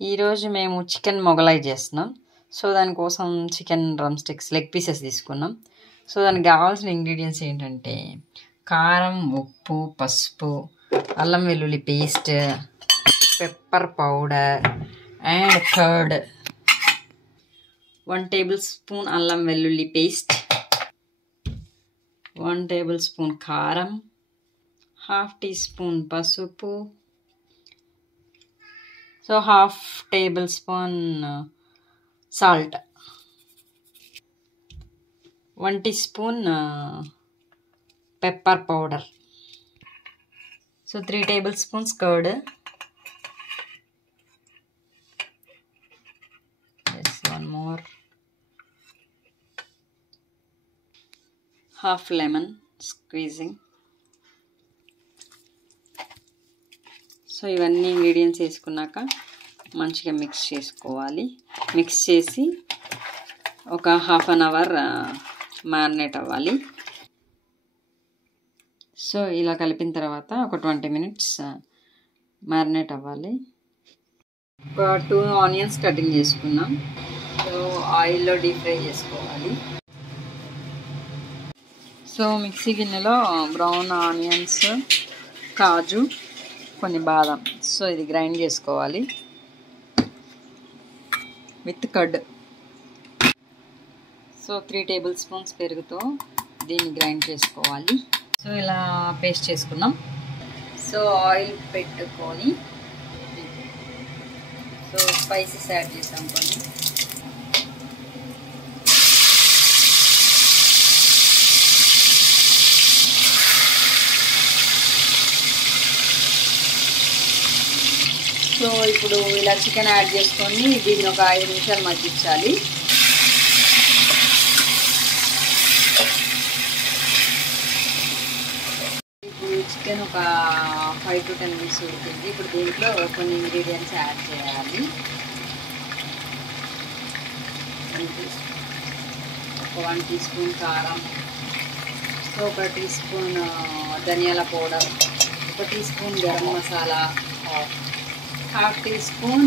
ఈరోజు మేము చికెన్ మొగలాయి చేస్తున్నాం. సో దానికోసం chicken drum sticks leg pieces తీసుకున్నాం. సో దానికి కావాల్సిన ఇంగ్రీడియంట్స్ ఏంటంటే కారం, ఉప్పు, పసుపు, అల్లం వెల్లుల్లి paste, pepper powder and curd. 1 tablespoon అల్లం వెల్లుల్లి పేస్ట్, 1 tablespoon కారం, 1/2 teaspoon పసుపు, so 1/2 tablespoon salt, 1 teaspoon pepper powder, so 3 tablespoons curd, yes, one more, 1/2 lemon squeezing. So ఇవన్నీ ఇంగ్రీడియంట్స్ వేసుకున్నాక మంచిగా మిక్స్ చేసుకోవాలి. మిక్స్ చేసి ఒక 1/2 hour మ్యారినేట్ అవ్వాలి. సో ఇలా కలిపిన తర్వాత ఒక 20 minutes మ్యారినేట్ అవ్వాలి. ఒక 2 ఆనియన్స్ కటింగ్ చేసుకున్నాం. సో ఆయిల్లో డీప్ ఫ్రై చేసుకోవాలి. సో మిక్సీ గిన్నెలో బ్రౌన్ ఆనియన్స్, కాజు, కొన్ని బాదం, సో ఇది గ్రైండ్ చేసుకోవాలి విత్ కర్డ్. సో 3 tablespoons పెరుగుతో దీన్ని గ్రైండ్ చేసుకోవాలి. సో ఇలా పేస్ట్ చేసుకున్నాం. సో ఆయిల్ పెట్టుకొని సో స్పైసెస్ యాడ్ చేసాం కొన్ని. సో ఇప్పుడు ఇలా చికెన్ యాడ్ చేసుకొని దీన్ని ఒక 5 నిమిషాలు మగ్గించాలి. ఇప్పుడు చికెన్ ఒక 5 to 10 minutes ఉడికింది. ఇప్పుడు దీంట్లో కొన్ని ఇంగ్రీడియంట్స్ యాడ్ చేయాలి. ఒక 1 teaspoon కారం, సో 1 teaspoon ధనియాల powder, 1 teaspoon garam masala, 1/2 teaspoon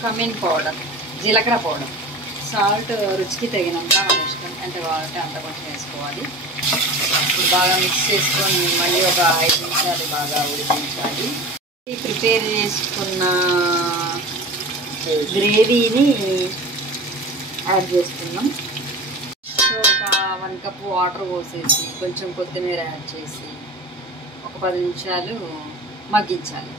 come in powder, జీలకర్ర పౌడర్, సాల్ట్ రుచికి తగినంత మన ఇష్టం, అంటే వాళ్ళంటే అంత కొంచెం వేసుకోవాలి. ఇప్పుడు బాగా మిక్స్ చేసుకొని మళ్ళీ ఒక 5 నిమిషాలు బాగా ఉడికించాలి. ప్రిపేర్ చేసుకున్న గ్రేవీని యాడ్ చేస్తున్నాం. సో ఒక 1 cup వాటర్ పోసేసి కొంచెం కొత్తిమీర యాడ్ చేసి ఒక 10 నిమిషాలు మగ్గించాలి.